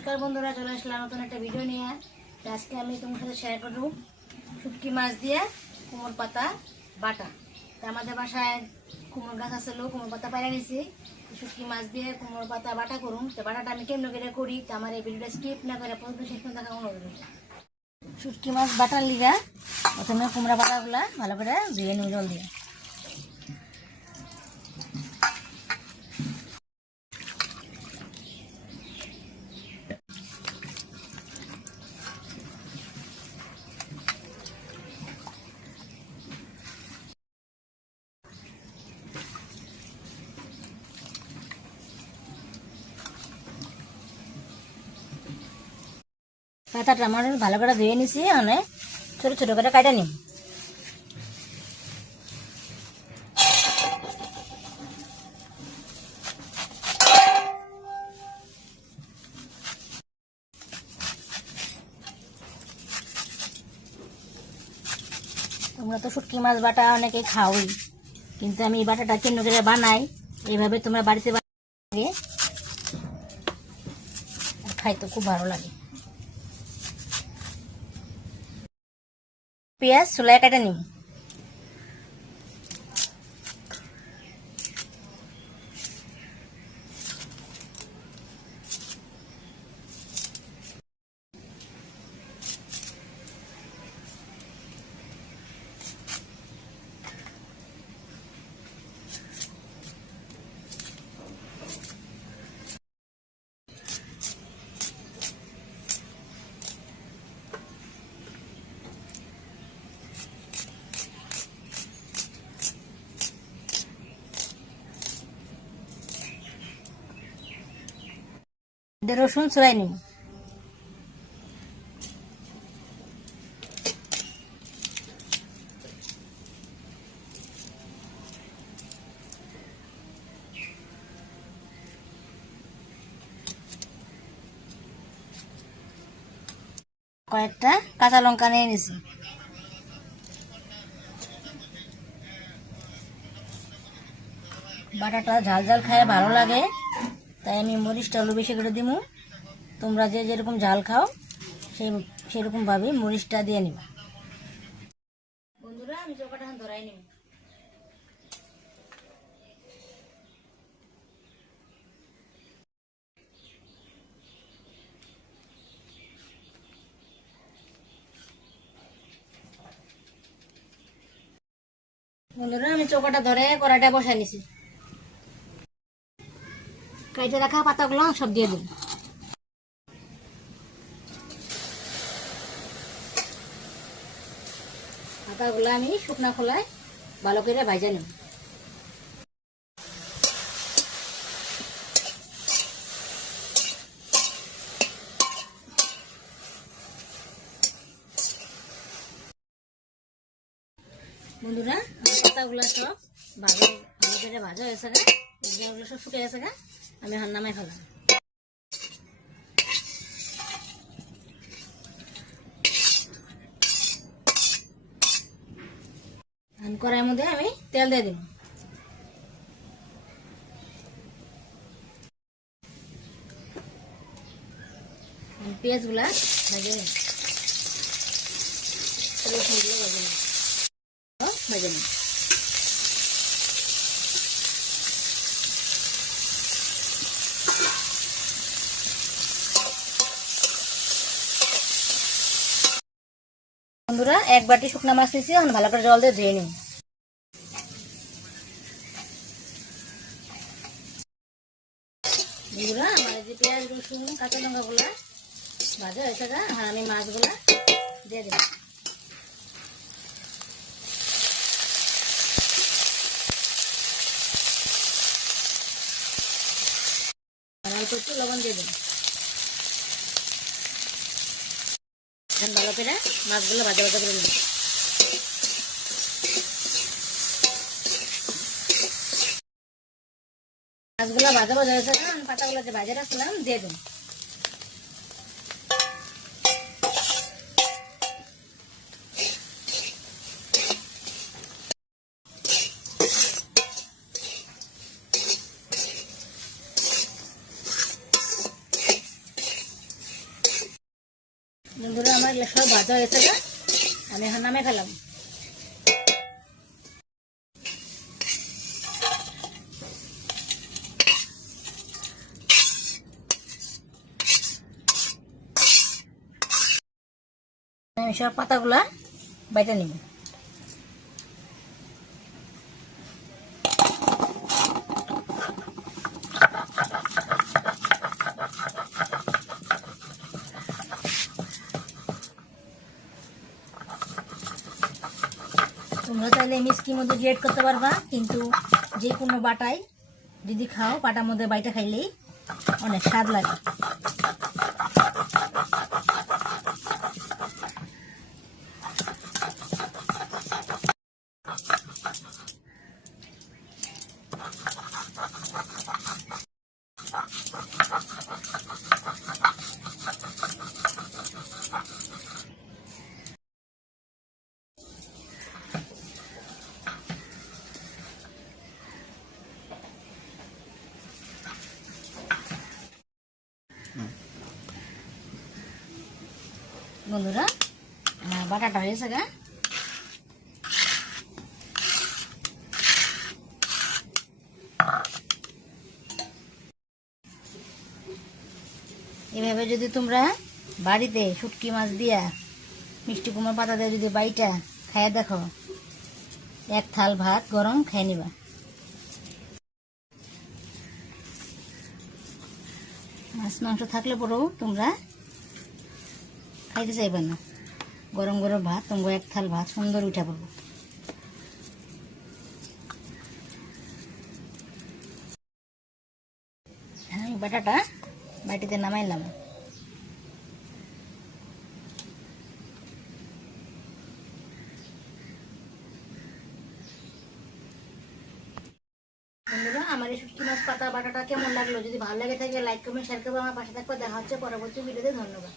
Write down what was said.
নমস্কার বন্ধুরা, চলে আসলাম নতুন একটা ভিডিও নিয়ে। আজকে আমি তোমার সাথে শেয়ার করব শুটকি মাছ দিয়ে কুমড় পাতা, বাটা। তা আমাদের বাসায় কুমড়ো গাছ আছে লো কুমড়ো পাতা পাইরা নিছি। শুটকি মাছ দিয়ে কুমড়ো পাতা, বাটা করুন তো বাটাটা আমি কেমন করে করি, তো আমার এই ভিডিওটা স্কিপ না করে প্রথম শেষ পর্যন্ত দেখা অনুরোধ। শুটকি মাছ বাটার লিগা, প্রথমে কুমড়া পাতাগুলা ভালো করে ধুয়ে নিই জল দিয়ে। পাতাটা আমার ভালো করে ধুয়ে নিছি মানে ছোট ছোট করে কাটা নিই তোমরা তো শুটকি মাছ বাটা অনেকে খাওই, কিন্তু আমি এই বাটাটা কেন্দ্র করে বানাই? এইভাবে তোমরা বাড়িতে বানিয়ে খাইতে খুব ভালো লাগে। পেঁয়াজ চুলাই কাটা নিম রসুন চুলাই নিম কয়েকটা কাঁচা লঙ্কা নিয়ে নিছি। বাটাটা ঝাল ঝাল খায় ভালো লাগে। তাই আমি মরিচটা আলু বেশি করে দিমু। তোমরা যে যেরকম ঝাল খাও, সেই সেরকম ভাবে মরিচটা দিয়ে নিব। বন্ধুরা, আমি চৌকাটা ধরাই নিব। বন্ধুরা, আমি চৌকাটা ধরে কড়াইটা বসাই নিছি। কেটে রাখা পাতাগুলো সব দিয়ে দিন। পাতাগুলো আমি শুকনা খোলায় ভালো করে ভাজা নেব। বন্ধুরা পাতাগুলো সব ভালো ভালো করে ভাজা হয়েছে আমি এখন নামাই ফেলাম। কড়াইয়ের মধ্যে আমি তেল দিয়ে দিব। পেঁয়াজগুলা ভেজে নিই রসুনগুলো ভেজে বন্ধুরা, এক বাটি শুকনা মাছ নিয়েছি, এখন ভালো করে জল দিয়ে ধুয়ে নিই। বন্ধুরা, আমার যে পেঁয়াজ, রসুন, কাঁচা লঙ্কা গুলা ভাজা হয়েছে গা, আর আমি মাছগুলা দিয়ে দিই অল্প একটু লবণ দিয়ে দিন এখন ভালো করে মাছগুলো ভাজা ভাজা করে নেব। মাছগুলো ভাজা ভাজা হয়েছে পাতাগুলো যে ভাজা রাখলাম, দিয়ে দিন বন্ধুরা আমার সব হয়েছে আমি এখন নামে আমি সব পাতাগুলা বাইটা নিব তোমরা চাইলে মিষ্টির মধ্যে গ্রেড করতে পারবা, কিন্তু যে কোনো বাটায় যদি খাও পাটার মধ্যে বাইটা খাইলেই অনেক স্বাদ লাগে। বন্ধুরা বাটাটা হয়েছে গা। এভাবে যদি তোমরা বাড়িতে শুটকি মাছ দিয়া, মিষ্টি কুমড়ো পাতা দিয়ে যদি বাইটা খাইয়ে দেখো, এক থাল ভাত গরম খাই নিবা। মাছ মাংস থাকলে পরেও তোমরা খাইতে চাইবে না। গরম গরম ভাত, তোমাকে এক থাল ভাত, সুন্দর উঠা পড়ব। আমি বাটাটা বাটিতে নামাইলাম আমার এই শুটকি মাছ পাতা বাটাটা কেমন লাগল? যদি ভালো লাগে থাকে লাইক কমেন্ট শেয়ার করব। আমার পাশে থাকবে। দেখা হচ্ছে পরবর্তী ভিডিওতে। ধন্যবাদ।